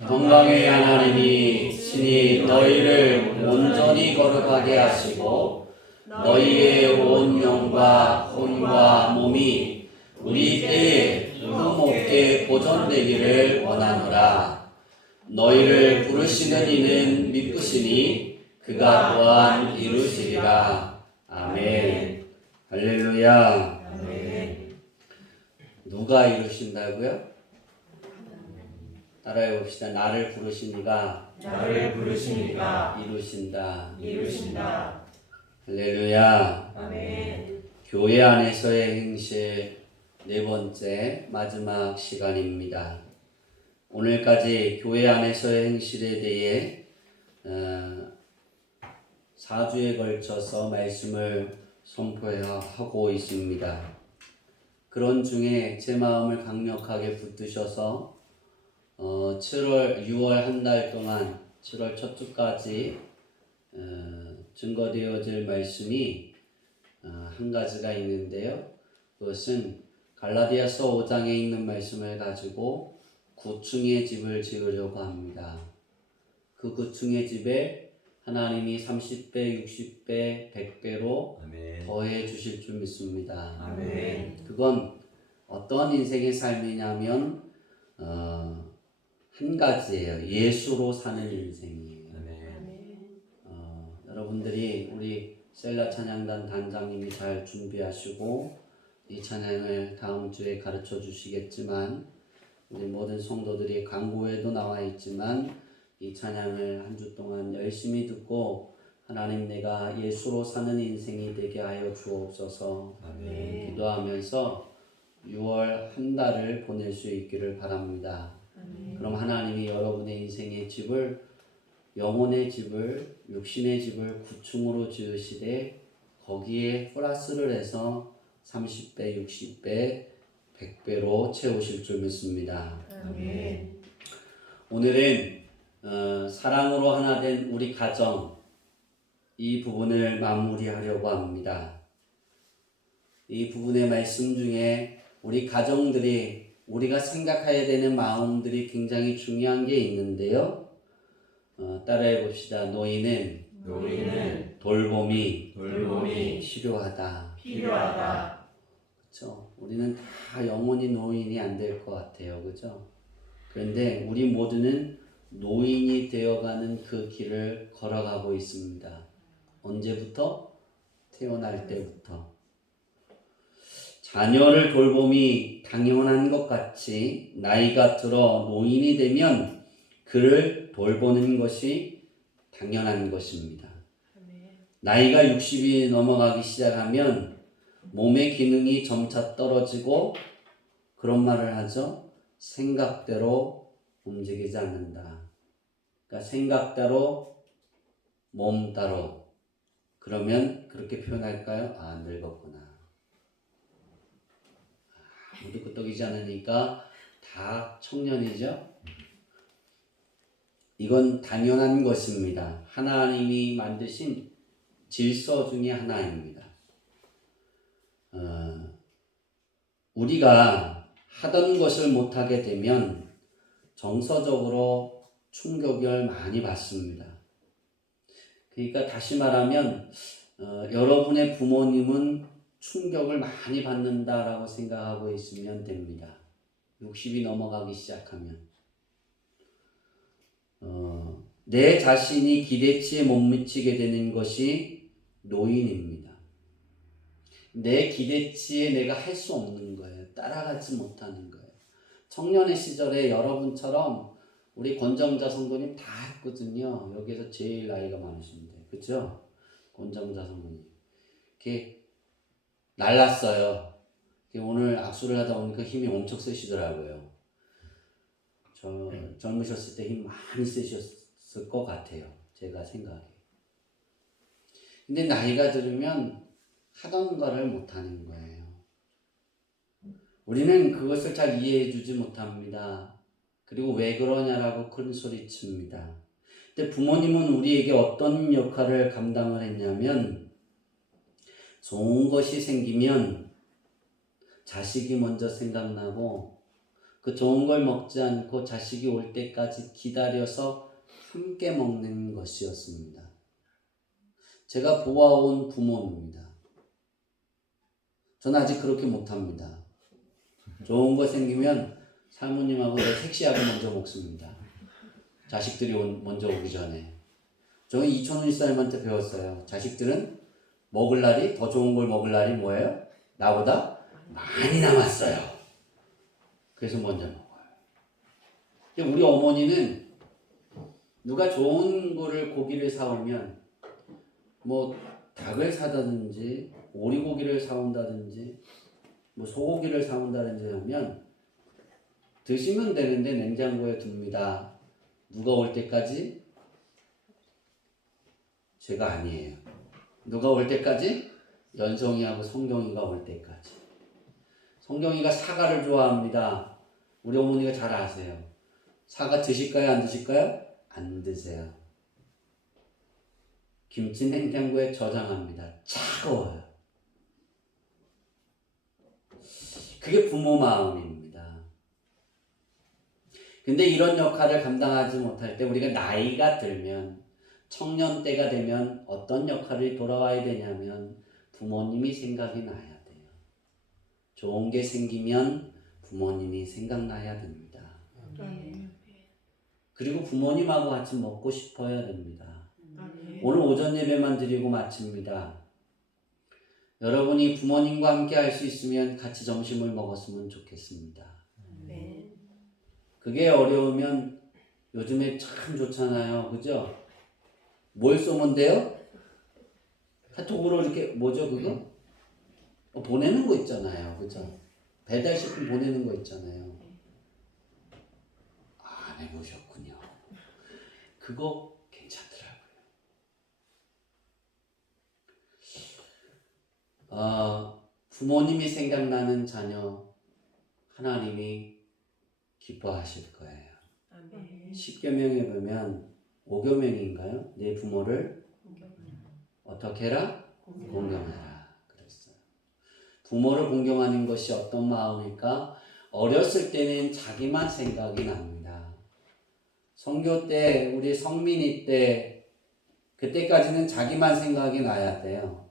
평강의 하나님이 친히 너희를 온전히 거룩하게 하시고 너희의 온 영과 혼과 몸이 우리 때에 흠없게 보존되기를 원하노라. 너희를 부르시는 이는 믿으시니 그가 또한 이루시리라. 아멘. 할렐루야. 아멘. 누가 이루신다고요? 따라해 봅시다. 나를 부르시니가 나를 부르시니가 이루신다. 이루신다. 할렐루야. 아멘. 교회 안에서의 행실 네 번째 마지막 시간입니다. 오늘까지 교회 안에서의 행실에 대해 4주에 걸쳐서 말씀을 선포하고 있습니다. 그런 중에 제 마음을 강력하게 붙드셔서 6월 한 달 동안 7월 첫 주까지 증거되어질 말씀이 한 가지가 있는데요. 그것은 갈라디아서 5장에 있는 말씀을 가지고 9층의 집을 지으려고 합니다. 그 9층의 집에 하나님이 30배, 60배, 100배로 더해 주실 줄 믿습니다. 아멘. 그건 어떤 인생의 삶이냐면 한 가지예요. 예수로 사는 인생이에요. 여러분들이 우리 셀라 찬양단 단장님이 잘 준비하시고 이 찬양을 다음 주에 가르쳐 주시겠지만 우리 모든 성도들이 광고에도 나와 있지만 이 찬양을 한 주 동안 열심히 듣고 하나님 내가 예수로 사는 인생이 되게 하여 주옵소서. 아멘. 기도하면서 6월 한 달을 보낼 수 있기를 바랍니다. 그럼 하나님이 여러분의 인생의 집을 영혼의 집을 육신의 집을 9층으로 지으시되 거기에 플러스를 해서 30배, 60배, 100배로 채우실 줄 믿습니다. 아멘. 오늘은 사랑으로 하나 된 우리 가정 이 부분을 마무리하려고 합니다. 이 부분의 말씀 중에 우리 가정들이 우리가 생각해야 되는 마음들이 굉장히 중요한 게 있는데요. 따라해 봅시다. 너희는 돌봄이 필요하다. 필요하다. 그렇죠? 우리는 다 영원히 노인이 안 될 것 같아요. 그렇죠? 그런데 우리 모두는 노인이 되어가는 그 길을 걸어가고 있습니다. 언제부터? 태어날 때부터. 자녀를 돌봄이 당연한 것 같이 나이가 들어 노인이 되면 그를 돌보는 것이 당연한 것입니다. 나이가 60이 넘어가기 시작하면 몸의 기능이 점차 떨어지고 그런 말을 하죠. 생각대로 움직이지 않는다. 그러니까 생각대로 몸 따로. 그러면 그렇게 표현할까요? 아, 늙었구나. 아무도 끄떡이지 않으니까 다 청년이죠. 이건 당연한 것입니다. 하나님이 만드신 질서 중에 하나입니다. 우리가 하던 것을 못하게 되면 정서적으로 충격을 많이 받습니다. 그러니까 다시 말하면 여러분의 부모님은 충격을 많이 받는다라고 생각하고 있으면 됩니다. 60이 넘어가기 시작하면 내 자신이 기대치에 못 미치게 되는 것이 노인입니다. 내 기대치에 내가 할 수 없는 거예요. 따라가지 못하는 거예요. 청년의 시절에 여러분처럼 우리 권정자 성도님 다 했거든요. 여기에서 제일 나이가 많으신데, 그렇죠? 권정자 성도님 이렇게 날랐어요. 오늘 악수를 하다 보니까 힘이 엄청 세시더라고요. 젊으셨을 때 힘 많이 세셨을 것 같아요. 제가 생각에. 근데 나이가 들으면 하던 거를 못하는 거예요. 우리는 그것을 잘 이해해 주지 못합니다. 그리고 왜 그러냐라고 큰 소리 칩니다. 근데 부모님은 우리에게 어떤 역할을 감당을 했냐면 좋은 것이 생기면 자식이 먼저 생각나고 그 좋은 걸 먹지 않고 자식이 올 때까지 기다려서 함께 먹는 것이었습니다. 제가 보아온 부모입니다. 저는 아직 그렇게 못합니다. 좋은 거 생기면 사모님하고 섹시하게 먼저 먹습니다. 자식들이 먼저 오기 전에. 저는 이촌훈 이사님한테 배웠어요. 자식들은 먹을 날이, 더 좋은 걸 먹을 날이 뭐예요? 나보다 많이 남았어요. 그래서 먼저 먹어요. 근데 우리 어머니는 누가 좋은 거를 고기를 사오면 뭐 닭을 사다든지 오리고기를 사온다든지 뭐 소고기를 사온다든지 하면 드시면 되는데 냉장고에 둡니다. 누가 올 때까지? 제가 아니에요. 누가 올 때까지? 연성이하고 성경이가 올 때까지. 성경이가 사과를 좋아합니다. 우리 어머니가 잘 아세요. 사과 드실까요? 안 드실까요? 안 드세요. 김치 냉장고에 저장합니다. 차가워요. 그게 부모 마음입니다. 근데 이런 역할을 감당하지 못할 때 우리가 나이가 들면 청년 때가 되면 어떤 역할이 돌아와야 되냐면 부모님이 생각이 나야 돼요. 좋은 게 생기면 부모님이 생각나야 됩니다. 그리고 부모님하고 같이 먹고 싶어야 됩니다. 오늘 오전 예배만 드리고 마칩니다. 여러분이 부모님과 함께 할 수 있으면 같이 점심을 먹었으면 좋겠습니다. 그게 어려우면 요즘에 참 좋잖아요. 그죠? 뭘 쏘면 돼요? 카톡으로 이렇게 뭐죠 그거? 보내는 거 있잖아요. 그죠? 배달식품 보내는 거 있잖아요. 안 해보셨군요. 그거 괜찮더라고요. 부모님이 생각나는 자녀 하나님이 기뻐하실 거예요. 십계명에 보면 5계명인가요? 내 부모를 어떻게 해라? 공경하라 그랬어요. 부모를 공경하는 것이 어떤 마음일까? 어렸을 때는 자기만 생각이 납니다. 성교 때, 우리 성민이 때, 그때까지는 자기만 생각이 나야 돼요.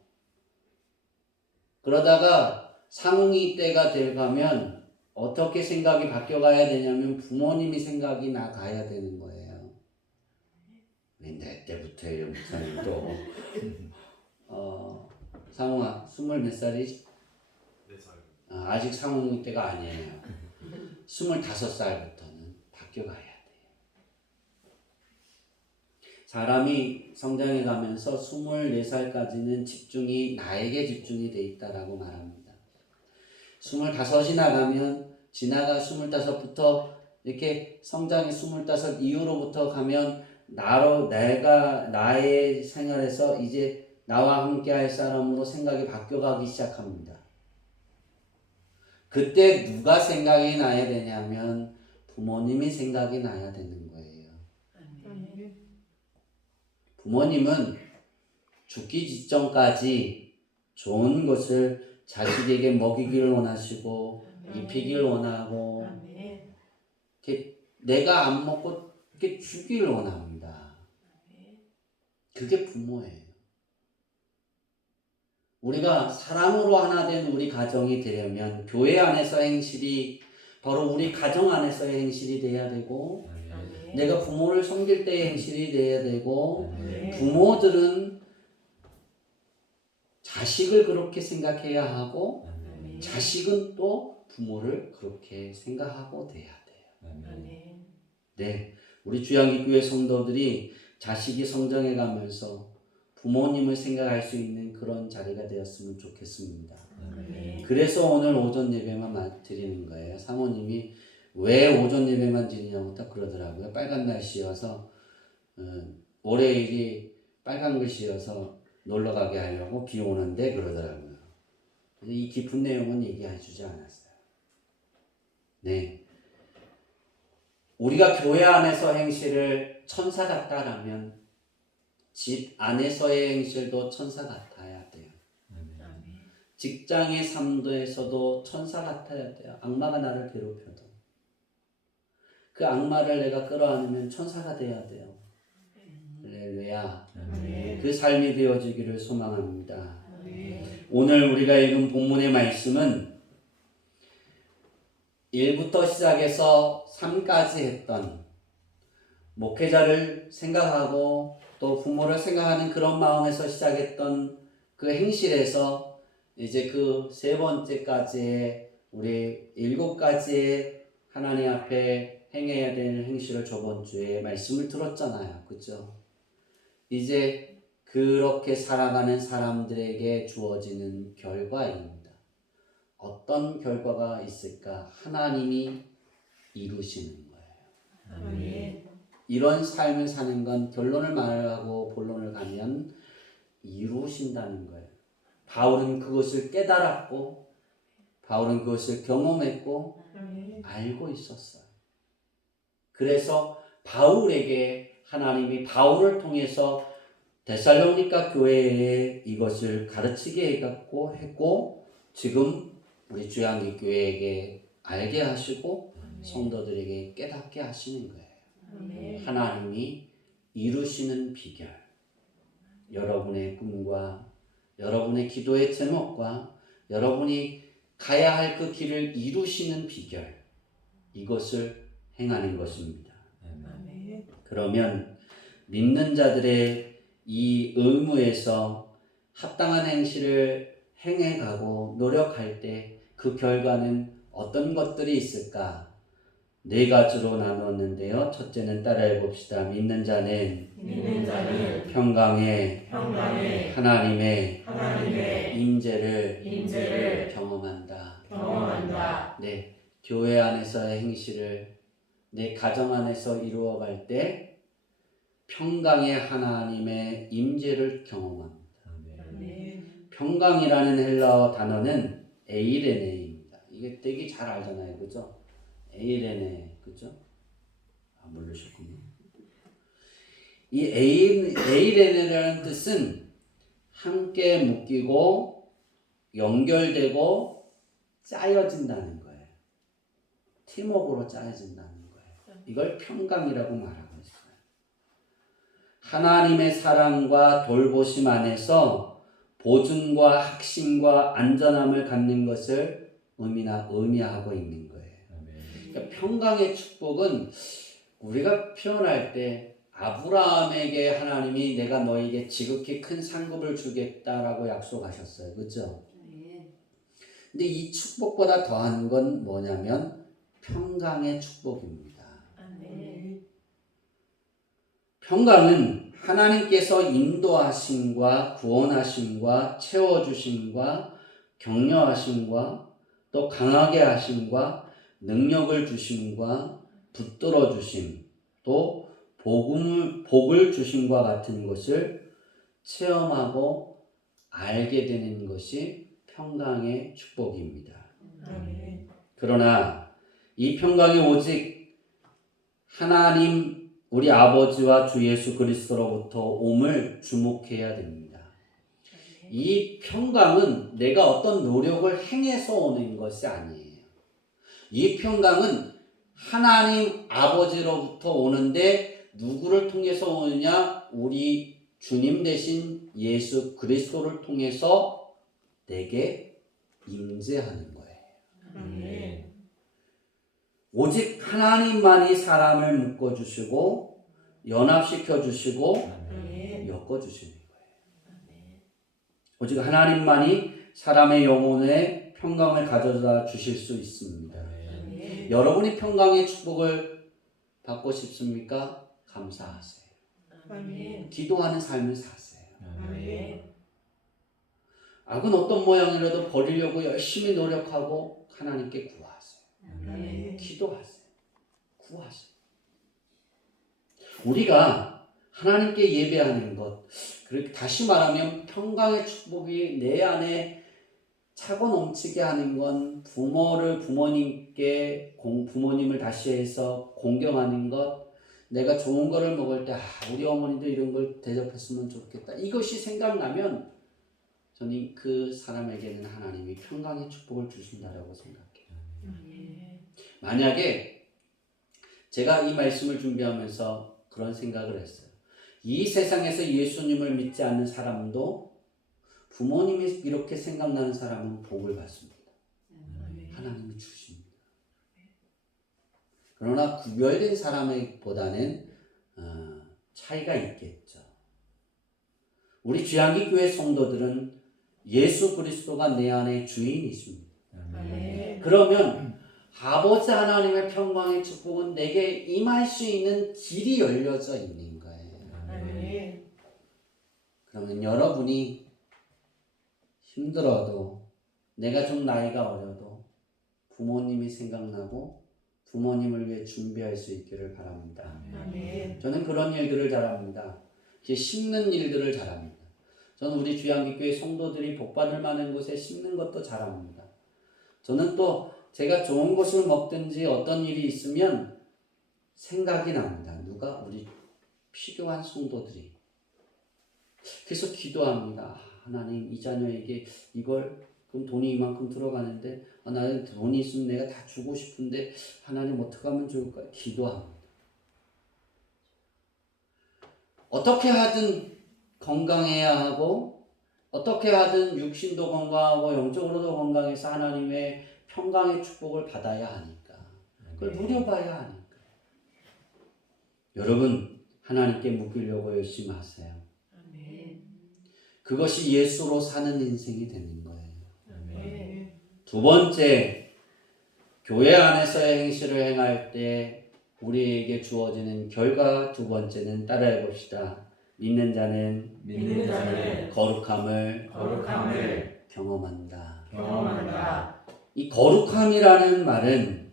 그러다가 상웅이 때가 돼가면 어떻게 생각이 바뀌어가야 되냐면 부모님이 생각이 나가야 되는 거예요. 왜 내 때부터예요, 목사님도. 상웅아, 20몇 살이지? 4살. 아직 상웅이 때가 아니에요. 25살부터는 바뀌어가야 돼요. 사람이 성장해 가면서 24살까지는 집중이 나에게 집중이 돼 있다라고 말합니다. 25이 나가면 지나가 25부터 이렇게 성장이 25 이후로부터 가면 내가 나의 생활에서 이제 나와 함께 할 사람으로 생각이 바뀌어가기 시작합니다. 그때 누가 생각이 나야 되냐면 부모님이 생각이 나야 되는 거예요. 부모님은 죽기 직전까지 좋은 것을 자식에게 먹이기를 원하시고 입히기를 원하고 내가 안 먹고 이렇게 주기를 원합니다. 그게 부모예요. 우리가 사랑으로 하나 된 우리 가정이 되려면 교회 안에서 행실이 바로 우리 가정 안에서의 행실이 돼야 되고 내가 부모를 섬길 때의 행실이 돼야 되고 부모들은 자식을 그렇게 생각해야 하고 자식은 또 부모를 그렇게 생각하고 돼야 돼요. 네, 우리 주양기교회 성도들이 자식이 성장해 가면서 부모님을 생각할 수 있는 그런 자리가 되었으면 좋겠습니다. 그래서 오늘 오전 예배만 드리는 거예요. 사모님이 왜 오전 예배만 드리냐고 딱 그러더라고요. 빨간 날씨여서 올해 일이 빨간 글씨여서 놀러 가게 하려고 비 오는데 그러더라고요. 이 깊은 내용은 얘기해 주지 않았어요. 네, 우리가 교회 안에서 행실을 천사 같다라면 집 안에서의 행실도 천사 같아야 돼요. 직장의 삶에서도 천사 같아야 돼요. 악마가 나를 괴롭혀도. 그 악마를 내가 끌어안으면 천사가 돼야 돼요. 할렐루야. 아멘. 그 삶이 되어지기를 소망합니다. 아멘. 오늘 우리가 읽은 본문의 말씀은 1부터 시작해서 3까지 했던 목회자를 생각하고 또 부모를 생각하는 그런 마음에서 시작했던 그 행실에서 이제 그 세 번째까지의 우리 7가지의 하나님 앞에 행해야 되는 행실을 저번 주에 말씀을 들었잖아요. 그죠? 이제 그렇게 살아가는 사람들에게 주어지는 결과입니다. 어떤 결과가 있을까? 하나님이 이루시는 거예요. 아멘. 이런 삶을 사는 건 결론을 말하고 본론을 가면 이루신다는 거예요. 바울은 그것을 깨달았고 바울은 그것을 경험했고 아멘. 알고 있었어요. 그래서 바울에게 하나님이 바울을 통해서 데살로니가 교회에 이것을 가르치게 해갖고 했고 지금 우리 주양기 교회에게 알게 하시고 성도들에게 깨닫게 하시는 거예요. 아멘. 하나님이 이루시는 비결, 여러분의 꿈과 여러분의 기도의 제목과 여러분이 가야 할 그 길을 이루시는 비결, 이것을 행하는 것입니다. 아멘. 그러면 믿는 자들의 이 의무에서 합당한 행실을 행해가고 노력할 때 그 결과는 어떤 것들이 있을까? 4가지로 나누었는데요. 첫째는 따라해 봅시다. 믿는 자는 믿는 자는 평강에 평강에 하나님의 하나님의 임재를 경험한다. 경험한다. 네, 교회 안에서의 행실을 내 가정 안에서 이루어갈 때 평강의 하나님의 임재를 경험합니다. 아멘. 평강이라는 헬라어 단어는 에이레네입니다. 이게 되게 잘 알잖아요, 그죠? 에이레네, 그죠? 모르셨군요. 이 에이레네라는 뜻은 함께 묶이고 연결되고 짜여진다는 거예요. 팀워크로 짜여진다는 거예요. 이걸 평강이라고 말하고 있어요. 하나님의 사랑과 돌보심 안에서 보증과 확신과 안전함을 갖는 것을 의미하고 있는 거예요. 그러니까 평강의 축복은 우리가 표현할 때 아브라함에게 하나님이 내가 너에게 지극히 큰 상급을 주겠다라고 약속하셨어요. 그렇죠? 근데 이 축복보다 더한 건 뭐냐면 평강의 축복입니다. 아멘. 평강은 하나님께서 인도하심과 구원하심과 채워주심과 격려하심과 또 강하게 하심과 능력을 주심과 붙들어 주심 또 복을 주심과 같은 것을 체험하고 알게 되는 것이 평강의 축복입니다. 아멘. 그러나 이 평강이 오직 하나님 우리 아버지와 주 예수 그리스도로부터 옴을 주목해야 됩니다. 이 평강은 내가 어떤 노력을 행해서 오는 것이 아니에요. 이 평강은 하나님 아버지로부터 오는데 누구를 통해서 오느냐? 우리 주님 대신 예수 그리스도를 통해서 내게 임재하는 거예요. 아멘. 오직 하나님만이 사람을 묶어주시고 연합시켜주시고 아멘. 엮어주시는 거예요. 아멘. 오직 하나님만이 사람의 영혼에 평강을 가져다 주실 수 있습니다. 아멘. 여러분이 평강의 축복을 받고 싶습니까? 감사하세요. 아멘. 기도하는 삶을 사세요. 아멘. 악은 어떤 모양이라도 버리려고 열심히 노력하고 하나님께 구하세요. 아멘. 기도하세요. 구하세요. 우리가 하나님께 예배하는 것, 그렇게 다시 말하면 평강의 축복이 내 안에 차고 넘치게 하는 건 부모님을 다시 해서 공경하는 것, 내가 좋은 거를 먹을 때 우리 어머니도 이런 걸 대접했으면 좋겠다. 이것이 생각나면 저는 그 사람에게는 하나님이 평강의 축복을 주신다라고 생각해요. 아멘. 만약에 제가 이 말씀을 준비하면서 그런 생각을 했어요. 이 세상에서 예수님을 믿지 않는 사람도 부모님이 이렇게 생각나는 사람은 복을 받습니다. 하나님이 주십니다. 그러나 구별된 사람보다는 차이가 있겠죠. 우리 주양기 교회 성도들은 예수 그리스도가 내 안에 주인이십니다. 그러면 아버지 하나님의 평강의 축복은 내게 임할 수 있는 길이 열려져 있는 거예요. 그러면 여러분이 힘들어도 내가 좀 나이가 어려도 부모님이 생각나고 부모님을 위해 준비할 수 있기를 바랍니다. 저는 그런 일들을 잘합니다. 심는 일들을 잘합니다. 저는 우리 주양기교회 성도들이 복받을 만한 곳에 심는 것도 잘합니다. 저는 또 제가 좋은 것을 먹든지 어떤 일이 있으면 생각이 납니다. 누가 우리 필요한 성도들이. 그래서 기도합니다. 하나님 이 자녀에게 이걸 그럼 돈이 이만큼 들어가는데 나는 돈이 있으면 내가 다 주고 싶은데 하나님 어떻게 하면 좋을까? 기도합니다. 어떻게 하든 건강해야 하고 어떻게 하든 육신도 건강하고 영적으로도 건강해서 하나님의 평강의 축복을 받아야 하니까 그걸 누려봐야 하니까 여러분 하나님께 묶이려고 열심히 하세요. 그것이 예수로 사는 인생이 되는 거예요. 두 번째, 교회 안에서의 행실을 행할 때 우리에게 주어지는 결과 두 번째는 따라해 봅시다. 믿는 자는 거룩함을 경험한다. 이 거룩함이라는 말은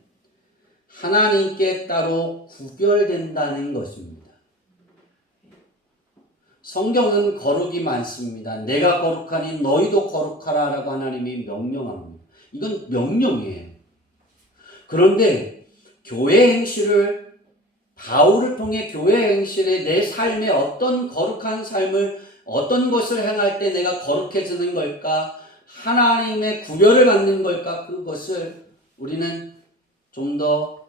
하나님께 따로 구별된다는 것입니다. 성경은 거룩이 많습니다. 내가 거룩하니 너희도 거룩하라 라고 하나님이 명령합니다. 이건 명령이에요. 그런데 교회 행실을 바울을 통해 교회 행실에 내 삶에 어떤 거룩한 삶을 어떤 것을 행할 때 내가 거룩해지는 걸까? 하나님의 구별을 받는 걸까? 그것을 우리는 좀 더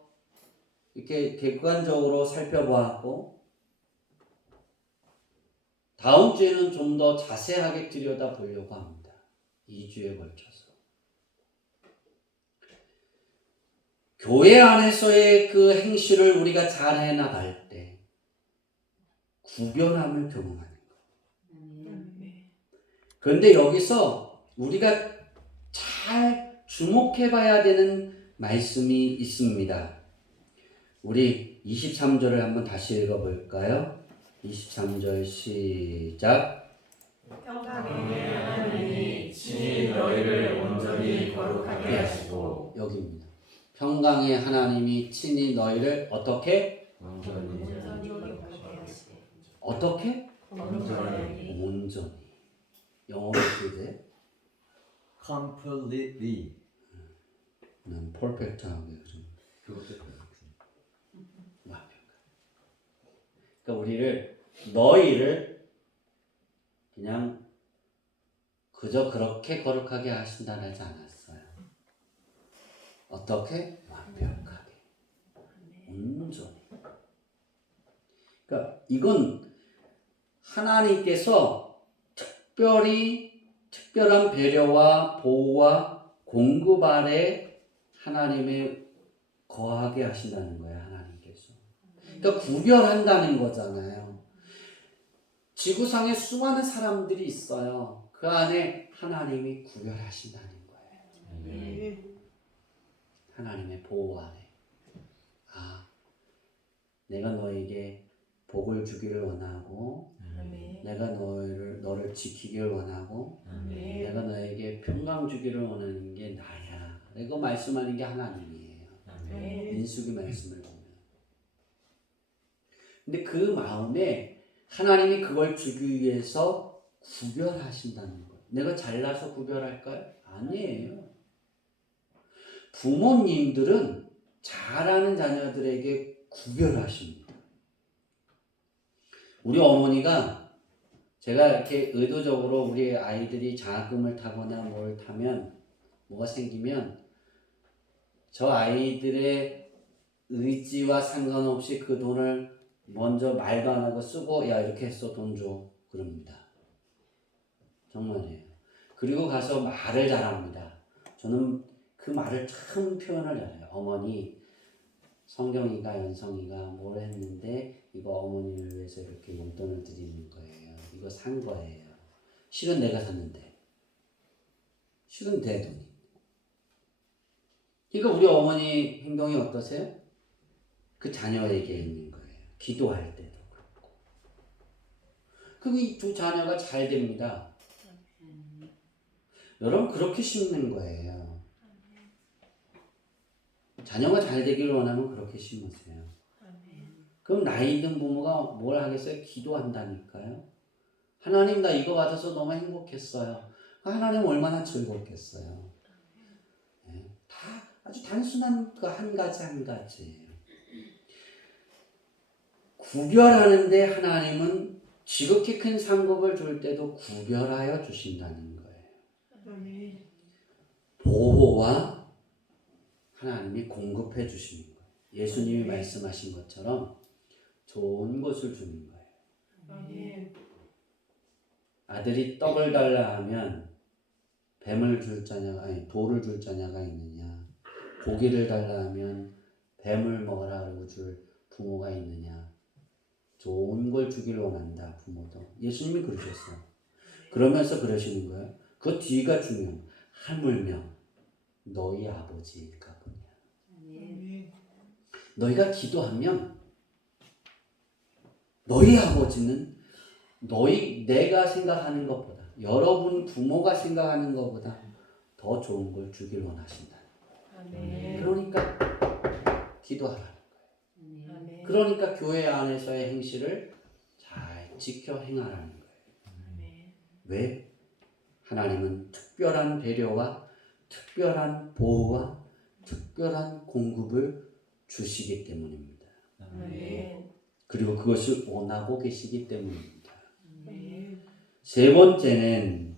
이렇게 객관적으로 살펴보았고 다음 주에는 좀 더 자세하게 들여다보려고 합니다. 2주에 걸쳐서. 교회 안에서의 그 행실을 우리가 잘 해나갈 때 구별함을 경험하는 거예요. 그런데 여기서 우리가 잘 주목해 봐야 되는 말씀이 있습니다. 우리 23절을 한번 다시 읽어볼까요? 23절 시작. 평강의 하나님이 친히 너희를 온전히 거룩하게 하시고 여기입니다. 평강의 하나님이 친히 너희를 어떻게? 온전히 거룩하게 하시고 어떻게? 온전히 온전히. 영어로 어떻게 돼? completely. 난 퍼펙트하게 그것도 완벽하게. 그러니까 우리를 너희를 그냥 그저 그렇게 거룩하게 하신다는 하지 않았어요. 어떻게? 완벽하게. 온전히. 그러니까 이건 하나님께서 특별한 배려와 보호와 공급 아래 하나님의 거하게 하신다는 거예요. 하나님께서. 그러니까 구별한다는 거잖아요. 지구상에 수많은 사람들이 있어요. 그 안에 하나님이 구별하신다는 거예요. 하나님의 보호 아래. 내가 너에게 복을 주기를 원하고 내가 너를 지키기를 원하고 내가 너에게 평강 주기를 원하는 게 나야. 이거 말씀하는 게 하나님이에요. 민수기 말씀을 보면. 근데 그 마음에 하나님이 그걸 주기 위해서 구별하신다는 거예요. 내가 잘나서 구별할까요? 아니에요. 부모님들은 잘하는 자녀들에게 구별하십니다. 우리 어머니가 제가 이렇게 의도적으로 우리 아이들이 장학금을 타거나 뭘 타면 뭐가 생기면 저 아이들의 의지와 상관없이 그 돈을 먼저 말도 안 하고 쓰고 야 이렇게 했어 돈 줘 그럽니다. 정말이에요. 그리고 가서 말을 잘합니다. 저는 그 말을 참 표현을 잘해요. 어머니 성경이가 연성이가 뭘 했는데 이거 어머니를 위해서 이렇게 용돈을 드리는 거예요. 이거 산 거예요. 실은 내가 샀는데 실은 내 돈이. 그러니까 우리 어머니 행동이 어떠세요? 그 자녀에게 있는 거예요. 기도할 때도 그렇고. 그럼 이 두 자녀가 잘 됩니다. 여러분 그렇게 심는 거예요. 자녀가 잘 되기를 원하면 그렇게 심으세요. 그럼 나이 든 부모가 뭘 하겠어요? 기도한다니까요. 하나님 나 이거 받아서 너무 행복했어요. 하나님 얼마나 즐겁겠어요. 네, 다 아주 단순한 그 한 가지 한 가지예요. 구별하는데 하나님은 지극히 큰 상급을 줄 때도 구별하여 주신다는 거예요. 보호와 하나님이 공급해 주시는 거예요. 예수님이 말씀하신 것처럼 좋은 것을 주는 거예요. 아들이 떡을 달라 하면 뱀을 줄 자냐가 아니 돌을 줄 자냐가 있느냐, 고기를 달라 하면 뱀을 먹어라 그러고 줄 부모가 있느냐. 좋은 걸 주길 원한다 부모도. 예수님이 그러셨어요. 그러면서 그러시는 거예요. 그 뒤가 중요한 하물며 너희 아버지일까 보냐. 너희가 기도하면 너희 아버지는 내가 생각하는 것보다 여러분 부모가 생각하는 것보다 더 좋은 걸 주길 원하신다. 그러니까 기도하라는 거예요. 그러니까 교회 안에서의 행실을 잘 지켜 행하라는 거예요. 왜? 하나님은 특별한 배려와 특별한 보호와 특별한 공급을 주시기 때문입니다. 그리고 그것을 원하고 계시기 때문입니다. 세 번째는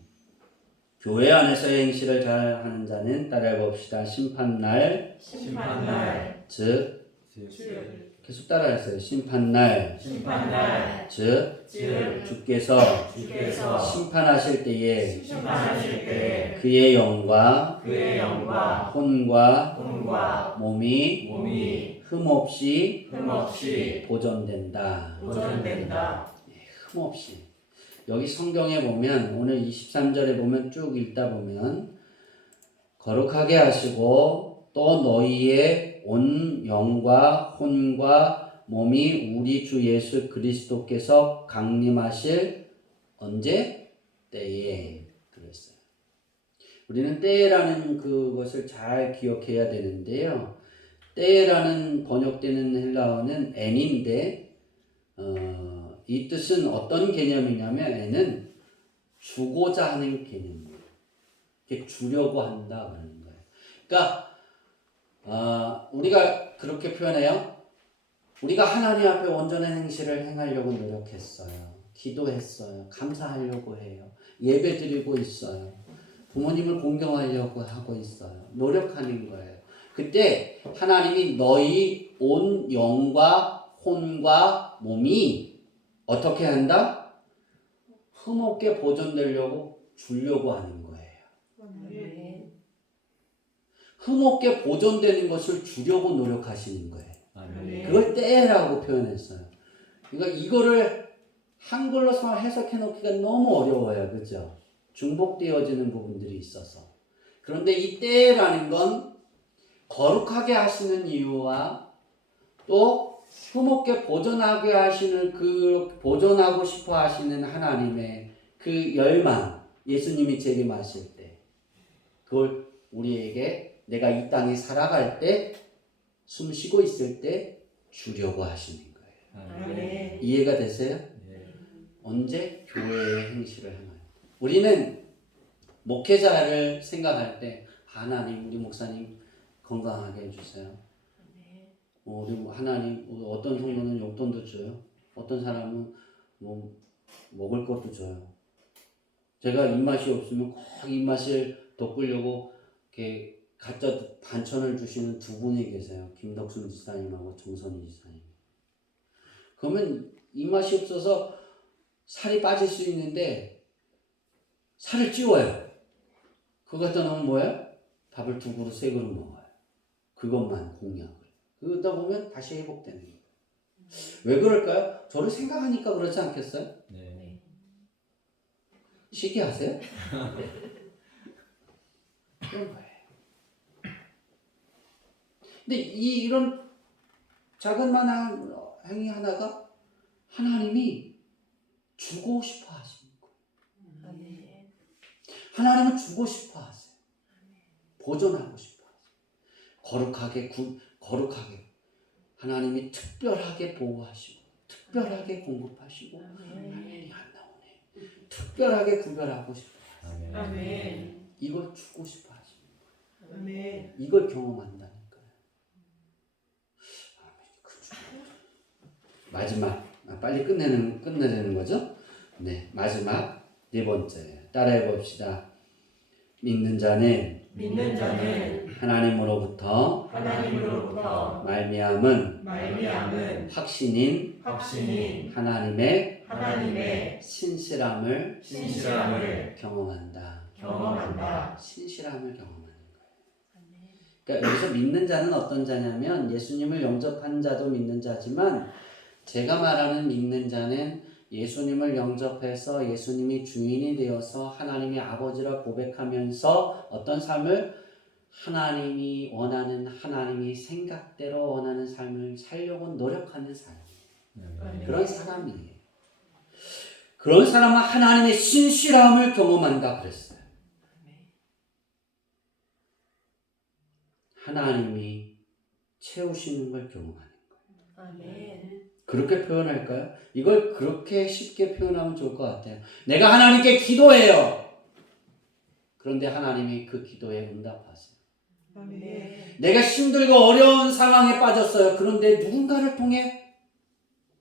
교회 안에서의 행실을 잘 하는 자는 따라해 봅시다. 심판날 즉 계속 따라했어요. 심판날 즉 주께서 심판하실 때에 그의 영과 혼과 몸이 흠없이 보존된다. 흠없이. 여기 성경에 보면 오늘 23절에 보면 쭉 읽다 보면 거룩하게 하시고 또 너희의 온 영과 혼과 몸이 우리 주 예수 그리스도께서 강림하실 언제? 때에 그랬어요. 우리는 때라는 그것을 잘 기억해야 되는데요. 때라는 번역되는 헬라어는 n인데 이 뜻은 어떤 개념이냐면 n은 주고자 하는 개념이에요. 이렇게 주려고 한다 그러는 거예요. 그러니까 우리가 그렇게 표현해요. 우리가 하나님 앞에 온전한 행실을 행하려고 노력했어요. 기도했어요. 감사하려고 해요. 예배 드리고 있어요. 부모님을 공경하려고 하고 있어요. 노력하는 거예요. 그때 하나님이 너희 온 영과 혼과 몸이 어떻게 한다? 흠없게 보존되려고 주려고 하는 거예요. 흠없게 보존되는 것을 주려고 노력하시는 거예요. 그걸 때라고 표현했어요. 그러니까 이거를 한글로 해석해 놓기가 너무 어려워요. 그죠? 중복되어지는 부분들이 있어서. 그런데 이 때라는 건 거룩하게 하시는 이유와 또 흠없게 보존하게 하시는 보존하고 싶어 하시는 하나님의 그 열망, 예수님이 재림하실 때 그걸 우리에게 내가 이 땅에 살아갈 때 숨 쉬고 있을 때 주려고 하시는 거예요. 이해가 되세요? 언제? 교회의 행실을 행할 때. 우리는 목회자를 생각할 때 하나님 우리 목사님 건강하게 해주세요. 우리 하나님 어떤 성도는 용돈도 줘요. 어떤 사람은 뭐 먹을 것도 줘요. 제가 입맛이 없으면 꼭 입맛을 돋구려고 이렇게 갖다 반찬을 주시는 두 분이 계세요. 김덕순 지사님하고 정선희 지사님. 그러면 입맛이 없어서 살이 빠질 수 있는데 살을 찌워요. 그거 갖다 놓으면 뭐예요? 밥을 2그릇, 3그릇 먹어요. 그것만 공략을. 그러다 보면 다시 회복되는 거예요. 왜 그럴까요? 저를 생각하니까 그렇지 않겠어요? 네. 시기하세요? 그런 거예요. 근데 이런 작은만한 행위 하나가 하나님이 주고 싶어 하시는 거예요. 아멘. 하나님은 주고 싶어 하세요. 보존하고 싶어 하세요. 거룩하게 하나님이 특별하게 보호하시고 특별하게 공급하시고 아멘이 안 나오네. 특별하게 구별하고 싶어 하세요. 아멘. 이걸 주고 싶어 하시는 거예요. 아멘. 이걸 경험한다니까요. 마지막 빨리 끝내는 거죠? 네, 마지막 4번째 따라해 봅시다. 믿는 자는 하나님으로부터 말미암은 확신인 하나님의 신실함을 경험한다. 신실함을 경험하는 거예요. 그러니까 여기서 믿는 자는 어떤 자냐면 예수님을 영접한 자도 믿는 자지만 제가 말하는 믿는 자는 예수님을 영접해서 예수님이 주인이 되어서 하나님이 아버지라 고백하면서 어떤 삶을 하나님이 원하는 하나님이 생각대로 원하는 삶을 살려고 노력하는 사람. 그런 사람이에요. 그런 사람은 하나님의 신실함을 경험한다 그랬어요. 하나님이 채우시는 걸 경험하는 거예요. 아멘. 그렇게 표현할까요? 이걸 그렇게 쉽게 표현하면 좋을 것 같아요. 내가 하나님께 기도해요. 그런데 하나님이 그 기도에 응답하세요. 아멘. 내가 힘들고 어려운 상황에 빠졌어요. 그런데 누군가를 통해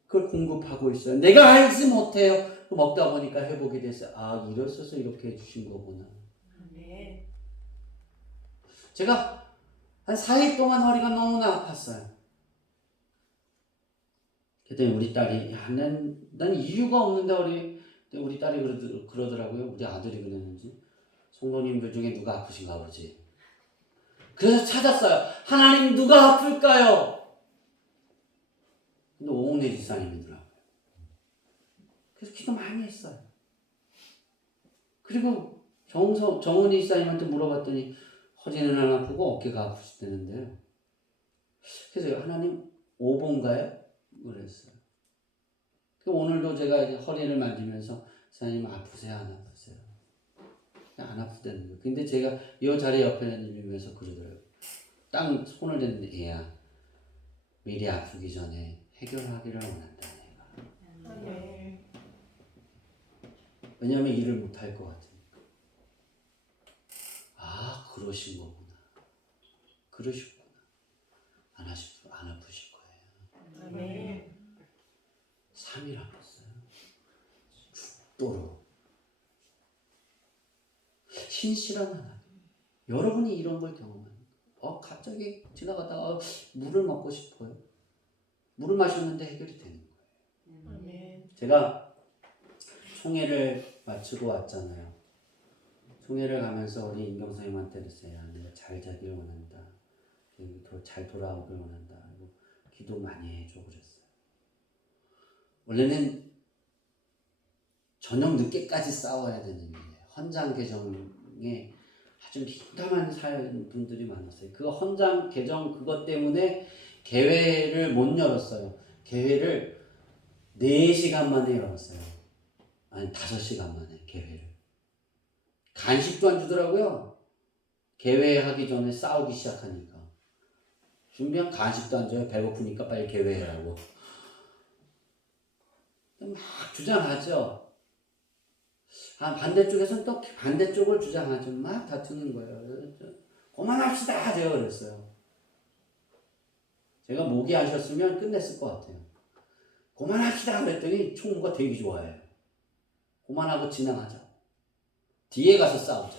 그걸 공급하고 있어요. 내가 알지 못해요. 먹다 보니까 회복이 됐어요. 아, 이랬어서 이렇게 해주신 거구나. 아멘. 제가 한 4일 동안 허리가 너무나 아팠어요. 그랬더니 우리 딸이 난 이유가 없는데 우리 딸이 그러더라고요. 우리 아들이 그랬는지 성도님들 중에 누가 아프신가 보지. 그래서 찾았어요. 하나님 누가 아플까요? 근데 오은혜 지사님이더라고요. 그래서 기도 많이 했어요. 그리고 정은혜 지사님한테 물어봤더니 허리는 안 아프고 어깨가 아프시다는데요. 그래서 하나님 5번가요? 그랬어요. 오늘도 제가 이제 허리를 만지면서 사장님 아프세요? 안 아프세요? 안 아프다는 거예요. 근데 제가 이 자리 옆에 있는 그러더라고요. 딱 손을 댔는데 얘야 미리 아프기 전에 해결하기를 원한다 내가. 아멘. 왜냐하면 일을 못할 것 같으니까. 아 그러신 거구나. 그러셨구나. 안 아프실 거예요. 아멘. 3일 아팠어요. 죽도록. 신실한 하나님. 여러분이 이런 걸 경험하는 거예요. 갑자기 지나가다가 물을 먹고 싶어요. 물을 마셨는데 해결이 되는 거예요. 아멘. 제가 총회를 마치고 왔잖아요. 총회를 가면서 우리 임경 선생님한테 그랬어요. 내가 잘 자길 원한다. 더 잘 돌아오길 원한다. 그리고 기도 많이 해줘 그랬어요. 원래는 저녁 늦게까지 싸워야 되는 일이에요. 헌장 개정에 아주 민감한 분들이 많았어요. 그 헌장 개정 그것 때문에 개회를 못 열었어요. 개회를 4시간 만에 열었어요. 아니 5시간 만에 개회를. 간식도 안 주더라고요. 개회하기 전에 싸우기 시작하니까. 준비한 간식도 안 줘요. 배고프니까 빨리 개회하라고. 막 주장하죠. 반대쪽에서는 또 반대쪽을 주장하죠. 막 다투는 거예요. 그만합시다. 제가 그랬어요. 제가 모기하셨으면 끝냈을 것 같아요. 그만합시다. 그랬더니 총무가 되게 좋아해요. 그만하고 진행하자. 뒤에 가서 싸우자.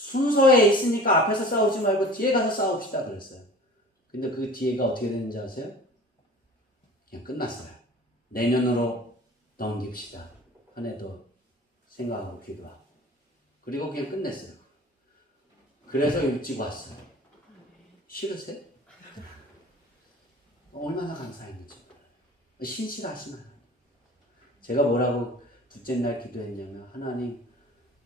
순서에 있으니까 앞에서 싸우지 말고 뒤에 가서 싸웁시다 그랬어요. 근데 그 뒤에가 어떻게 되는지 아세요? 그냥 끝났어요. 내년으로 넘깁시다. 한 해 더 생각하고 기도하고. 그리고 그냥 끝냈어요. 그래서 일찍 왔어요. 싫으세요? 얼마나 감사했는지. 신실하시나. 제가 뭐라고 둘째 날 기도했냐면, 하나님,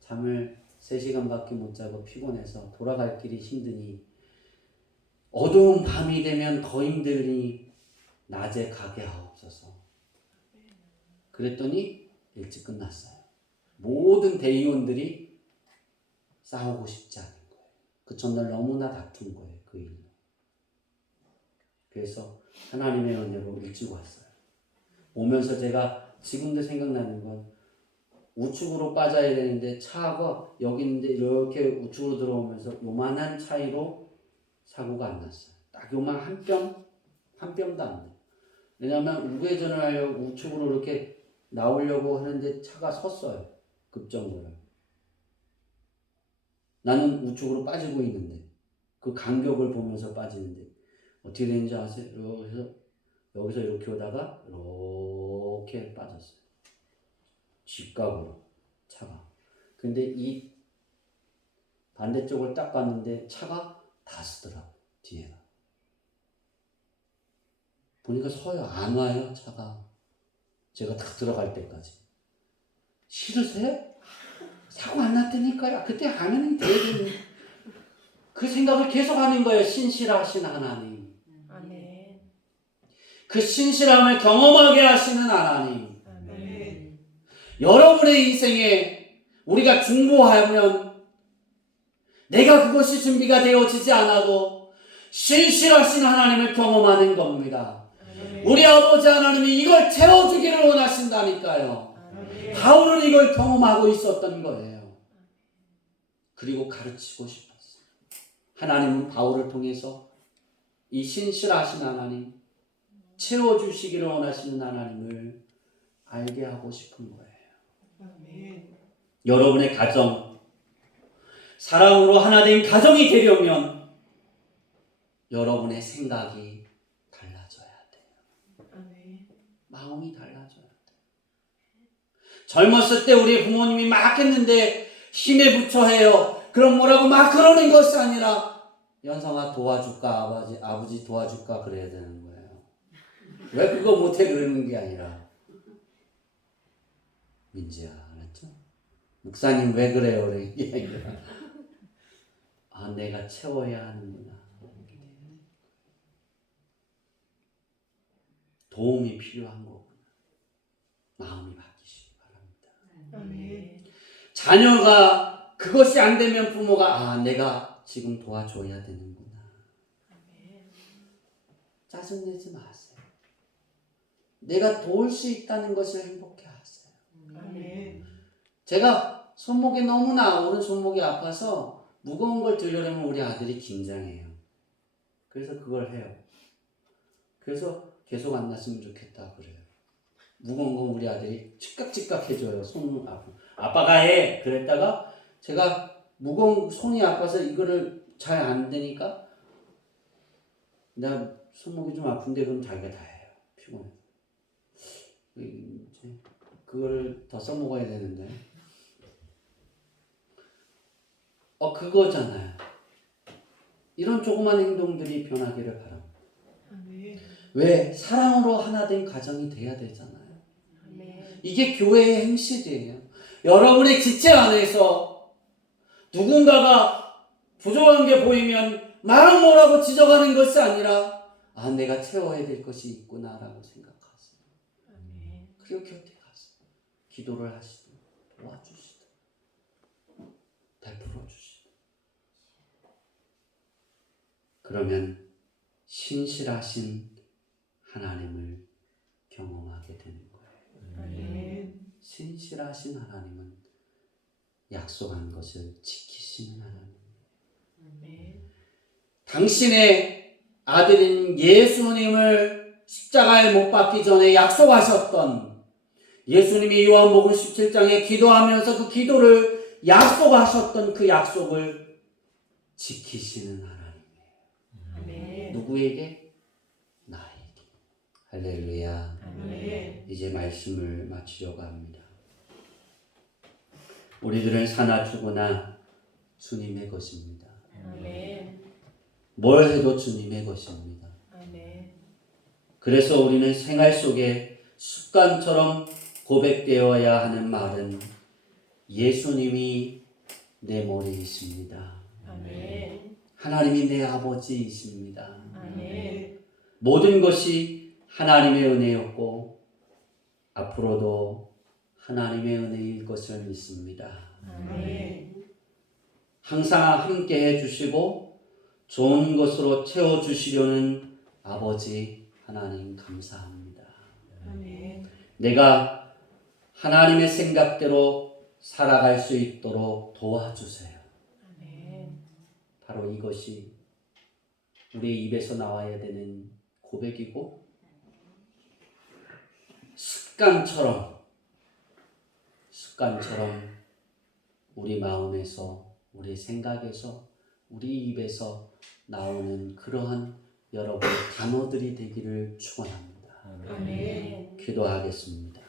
잠을 3시간밖에 못 자고 피곤해서 돌아갈 길이 힘드니, 어두운 밤이 되면 더 힘드니 낮에 가게 하옵소서. 그랬더니 일찍 끝났어요. 모든 대의원들이 싸우고 싶지 않은 거예요. 그 전날 너무나 다툰 거예요. 그 일로. 그래서 하나님의 은혜로 일찍 왔어요. 오면서 제가 지금도 생각나는 건, 우측으로 빠져야 되는데 차가 여기 있는데 이렇게 우측으로 들어오면서 요만한 차이로 사고가 안 났어요. 딱 요만 한 뼘도 안 돼요. 왜냐하면 우회전을 하려고 우측으로 이렇게 나오려고 하는데 차가 섰어요. 급정거를. 나는 우측으로 빠지고 있는데 그 간격을 보면서 빠지는데 어떻게 되는지 아세요? 여기서 이렇게 오다가 이렇게 빠졌어요. 뒷각으로 차가. 근데 이 반대쪽을 딱 봤는데 차가 다 쓰더라고, 뒤에가. 보니까 서요. 안 와요, 차가. 제가 딱 들어갈 때까지. 싫으세요? 사고 안 났다니까요. 그때 하면 되는. 그 생각을 계속 하는 거예요. 신실하신 하나님. 아멘. 그 신실함을 경험하게 하시는 하나님. 아멘. 여러분의 인생에 우리가 중보하면 내가 그것이 준비가 되어지지 않아도 신실하신 하나님을 경험하는 겁니다. 아멘. 우리 아버지 하나님이 이걸 채워주기를 원하신다니까요. 아멘. 바울은 이걸 경험하고 있었던 거예요. 그리고 가르치고 싶었어요. 하나님은 바울을 통해서 이 신실하신 하나님, 채워주시기를 원하시는 하나님을 알게 하고 싶은 거예요. 아멘. 여러분의 가정, 사랑으로 하나 된 가정이 되려면 여러분의 생각이 달라져야 돼요. 아멘. 마음이 달라져야 돼요. 젊었을 때 우리 부모님이 막 했는데 힘에 부처 해요. 그럼 뭐라고 막 그러는 것이 아니라, 연성아 도와줄까, 아버지 도와줄까 그래야 되는 거예요. 왜 그거 못해 그러는 게 아니라, 민지야, 알았죠? 목사님 왜 그래요? 그러는 게 아니라, 아, 내가 채워야 하는구나. 도움이 필요한 거구나. 마음이 바뀌시기 바랍니다. 아멘. 자녀가 그것이 안 되면 부모가, 아, 내가 지금 도와줘야 되는구나. 아멘. 짜증내지 마세요. 내가 도울 수 있다는 것을 행복해 하세요. 아멘. 제가 손목이 너무나, 오른 손목이 아파서 무거운 걸 들려면 우리 아들이 긴장해요. 그래서 그걸 해요. 그래서 계속 안 났으면 좋겠다 그래요. 무거운 건 우리 아들이 즉각 해줘요. 손 아프. 아빠가 해. 그랬다가 제가 무거운 손이 아파서 이거를 잘 안 되니까, 나 손목이 좀 아픈데 그럼 자기가 다 해요. 피곤해. 그거를 더 써먹어야 되는데. 그거잖아요. 이런 조그만 행동들이 변하기를 바랍니다. 아멘. 왜? 사랑으로 하나 된 가정이 돼야 되잖아요. 아멘. 이게 교회의 행실이에요. 여러분의 지체 안에서 누군가가 부족한 게 보이면 말은 뭐라고 지적하는 것이 아니라, 아, 내가 채워야 될 것이 있구나라고 생각하세요. 아멘. 그리고 곁에 가서 기도를 하시든 도와주시든 베풀어 주시든, 그러면 신실하신 하나님을 경험하게 되는 거예요. 아멘. 신실하신 하나님은 약속한 것을 지키시는 하나님. 아멘. 당신의 아들인 예수님을 십자가에 못 박기 전에 약속하셨던, 예수님이 요한복음 17장에 기도하면서 그 기도를 약속하셨던 그 약속을 지키시는 하나님이에요. 아멘. 누구에게? 나에게. 할렐루야. 아멘. 이제 말씀을 마치려고 합니다. 우리들은 사나 죽으나 주님의 것입니다. 아멘. 뭘 해도 주님의 것입니다. 아멘. 그래서 우리는 생활 속에 습관처럼 고백되어야 하는 말은 예수님이 내 머리이십니다. 아멘. 하나님이 내 아버지이십니다. 아멘. 모든 것이 하나님의 은혜였고 앞으로도 하나님의 은혜일 것을 믿습니다. 아멘. 항상 함께 해주시고 좋은 것으로 채워주시려는 아버지 하나님 감사합니다. 아멘. 내가 하나님의 생각대로 살아갈 수 있도록 도와주세요. 아멘. 바로 이것이 우리 입에서 나와야 되는 고백이고 습관처럼 우리 마음에서 우리 생각에서 우리 입에서 나오는 그러한 여러분의 단어들이 되기를 축원합니다. 아멘. 기도하겠습니다.